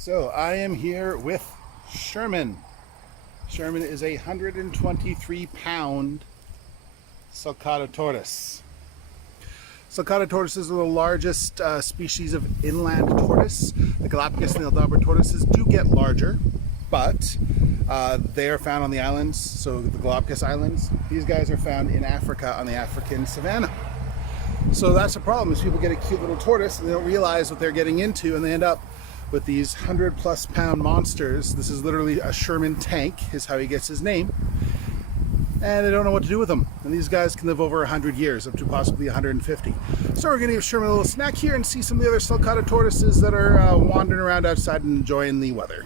So I am here with Sherman. Sherman is a 123-pound sulcata tortoise. Sulcata tortoises are the largest species of inland tortoise. The Galapagos and the Aldabra tortoises do get larger, but they are found on the islands, so the Galapagos Islands. These guys are found in Africa on the African savanna. So that's the problem, is people get a cute little tortoise and they don't realize what they're getting into, and they end up with these 100+ pound monsters. This is literally a Sherman tank, is how he gets his name. And they don't know what to do with them. And these guys can live over 100 years, up to possibly 150. So we're gonna give Sherman a little snack here and see some of the other sulcata tortoises that are wandering around outside and enjoying the weather.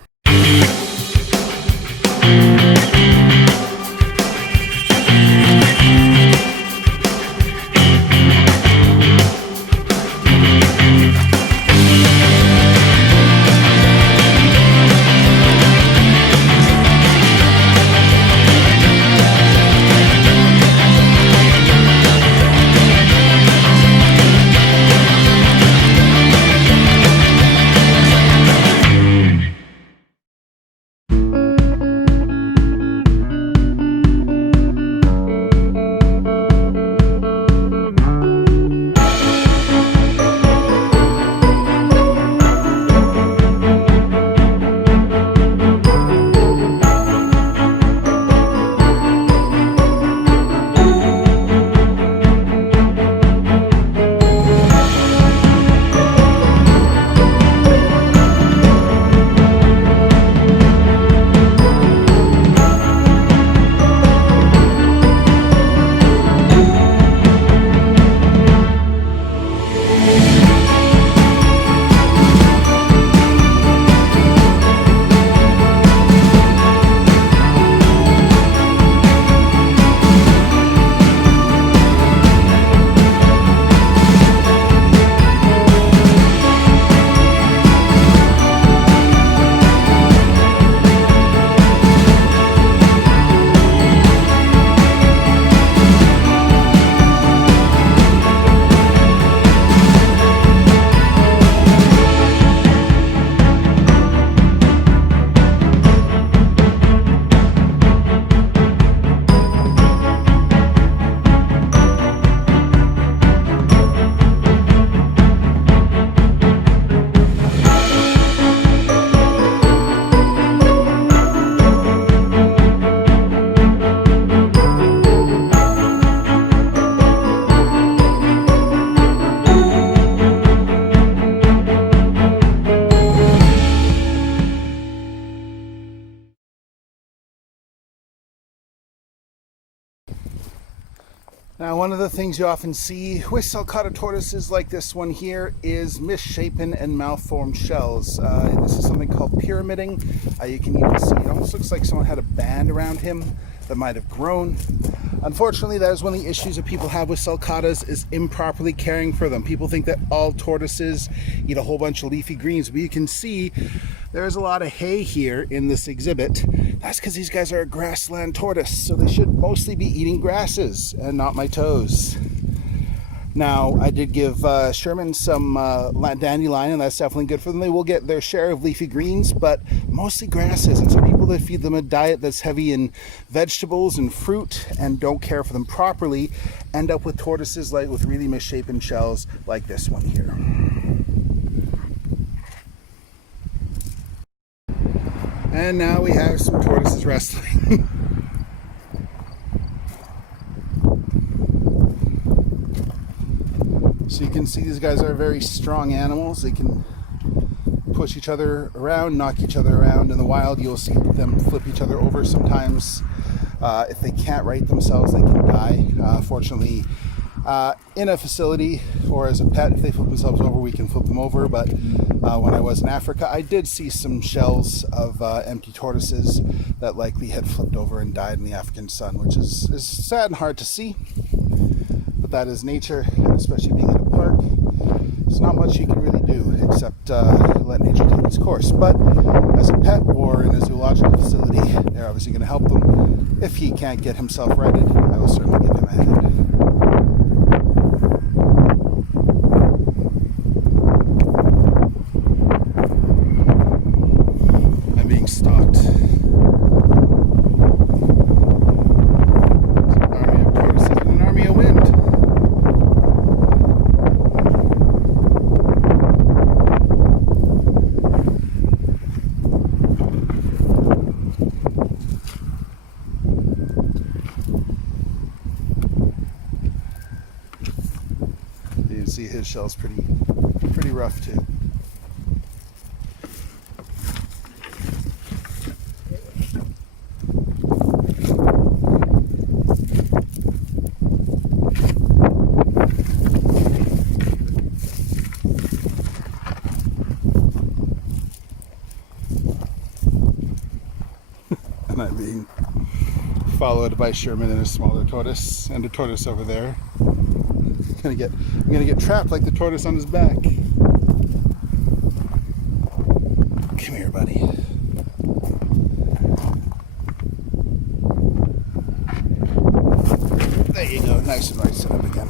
Now, one of the things you often see with sulcata tortoises like this one here is misshapen and malformed shells. This is something called pyramiding. You can even see it almost looks like someone had a band around him that might have grown. Unfortunately, that is one of the issues that people have with sulcatas, is improperly caring for them. People think that all tortoises eat a whole bunch of leafy greens, but you can see there's a lot of hay here in this exhibit. That's because these guys are a grassland tortoise, so they should mostly be eating grasses and not my toes. Now, I did give Sherman some dandelion, and that's definitely good for them. They will get their share of leafy greens, but mostly grasses. And some people that feed them a diet that's heavy in vegetables and fruit and don't care for them properly end up with tortoises like with really misshapen shells like this one here. And now we have some tortoises wrestling. So you can see these guys are very strong animals. They can push each other around, knock each other around. In the wild, you'll see them flip each other over sometimes. If they can't right themselves, they can die. Fortunately, in a facility or as a pet, if they flip themselves over, we can flip them over. But when I was in Africa, I did see some shells of empty tortoises that likely had flipped over and died in the African sun, which is sad and hard to see. But that is nature, especially being in a park. There's not much you can really do except let nature take its course. But as a pet or in a zoological facility, they're obviously going to help them. If he can't get himself righted, I will certainly give him a hand. shell's pretty rough too. And I'm being followed by Sherman and a smaller tortoise, and a tortoise over there. I'm gonna get trapped like the tortoise on his back. Come here, buddy. There you go, nice and right, sit up again.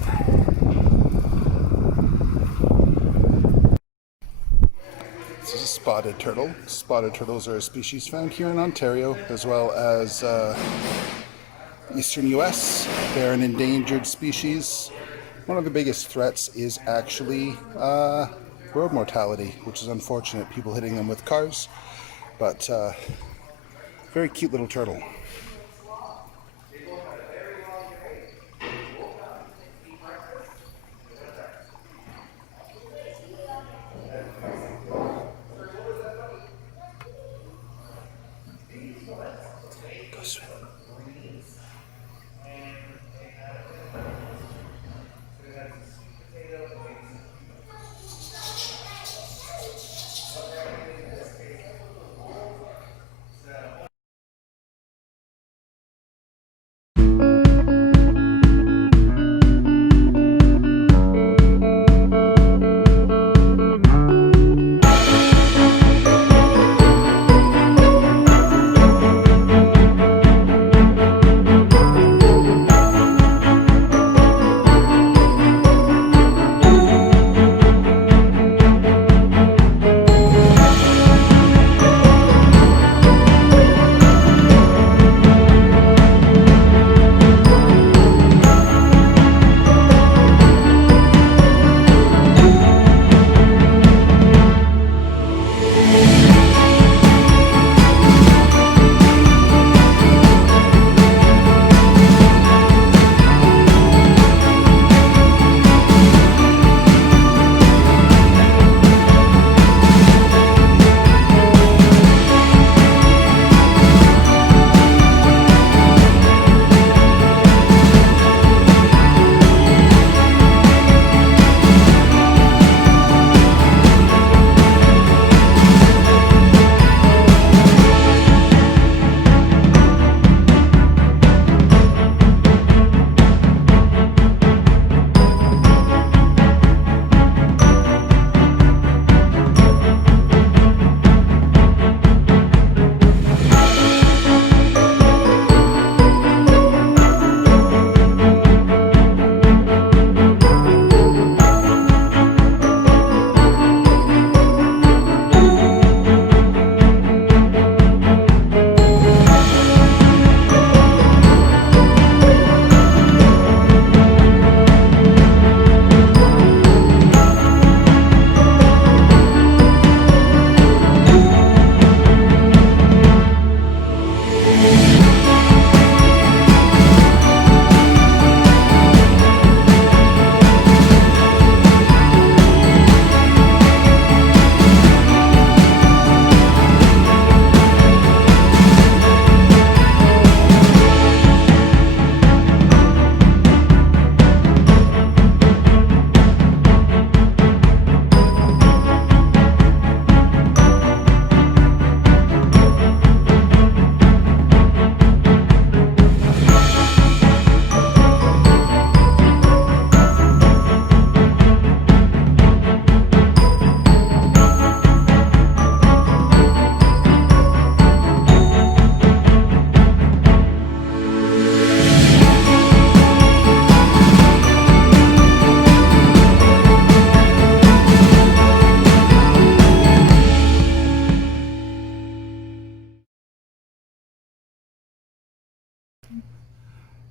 This is a spotted turtle. Spotted turtles are a species found here in Ontario, as well as eastern US. They're an endangered species. One of the biggest threats is actually road mortality, which is unfortunate, people hitting them with cars. But very cute little turtle. Go swim.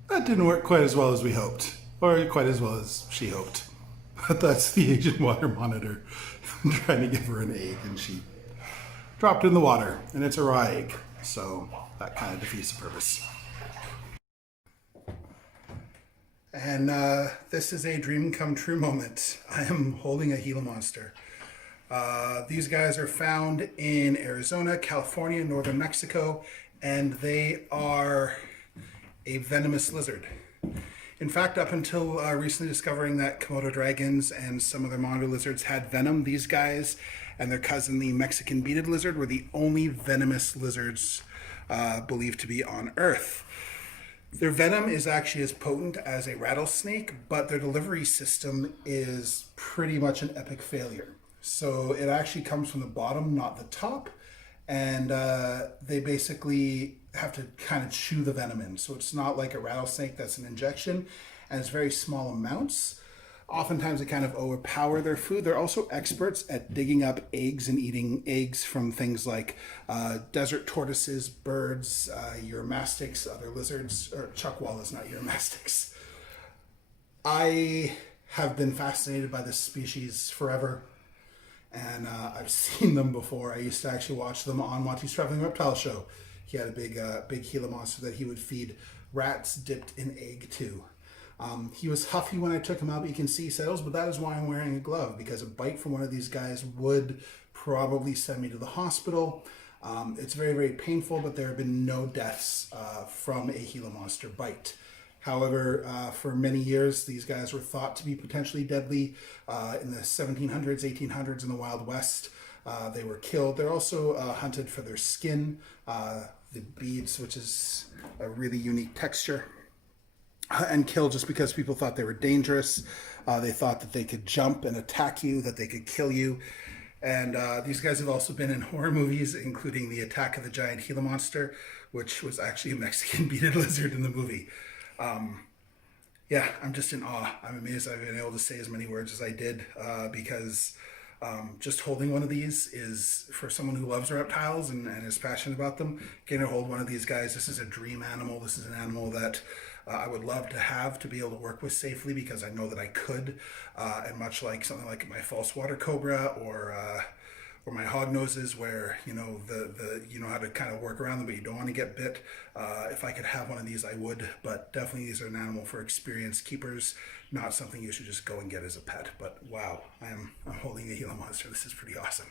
That didn't work quite as well as we hoped, or quite as well as she hoped. But that's the Asian water monitor. I'm trying to give her an egg and she dropped in the water, and it's a raw egg, so that kind of defeats the purpose. And this is a dream come true moment. I am holding a Gila Monster. These guys are found in Arizona, California, northern Mexico, and they are a venomous lizard. In fact, up until recently discovering that Komodo dragons and some other monitor lizards had venom, these guys and their cousin, the Mexican beaded lizard, were the only venomous lizards believed to be on Earth. Their venom is actually as potent as a rattlesnake, but their delivery system is pretty much an epic failure. So it actually comes from the bottom, not the top, and they basically have to kind of chew the venom in. So it's not like a rattlesnake that's an injection, and it's very small amounts. Oftentimes they kind of overpower their food. They're also experts at digging up eggs and eating eggs from things like desert tortoises, birds, uromastyx, other lizards, or chuckwallas, not uromastyx. I have been fascinated by this species forever, and I've seen them before. I used to actually watch them on Monty's Traveling Reptile Show. He had a big Gila Monster that he would feed rats dipped in egg to. He was huffy when I took him out, but you can see settles, but that is why I'm wearing a glove, because a bite from one of these guys would probably send me to the hospital. It's very, very painful, but there have been no deaths from a Gila Monster bite. However, for many years, these guys were thought to be potentially deadly. In the 1700s, 1800s in the Wild West, they were killed. They're also hunted for their skin, the beads, which is a really unique texture, and killed just because people thought they were dangerous. They thought that they could jump and attack you, that they could kill you. And these guys have also been in horror movies, including The Attack of the Giant Gila Monster, which was actually a Mexican beaded lizard in the movie. Yeah, I'm just in awe. I'm amazed I've been able to say as many words as I did, because just holding one of these is, for someone who loves reptiles and is passionate about them, getting to hold one of these guys, this is a dream animal. This is an animal that I would love to have, to be able to work with safely, because I know that I could. And much like something like my false water cobra or my hog noses, where you know you know how to kind of work around them, but you don't want to get bit. If I could have one of these, I would. But definitely, these are an animal for experienced keepers, not something you should just go and get as a pet. But wow, I'm holding a Gila Monster. This is pretty awesome.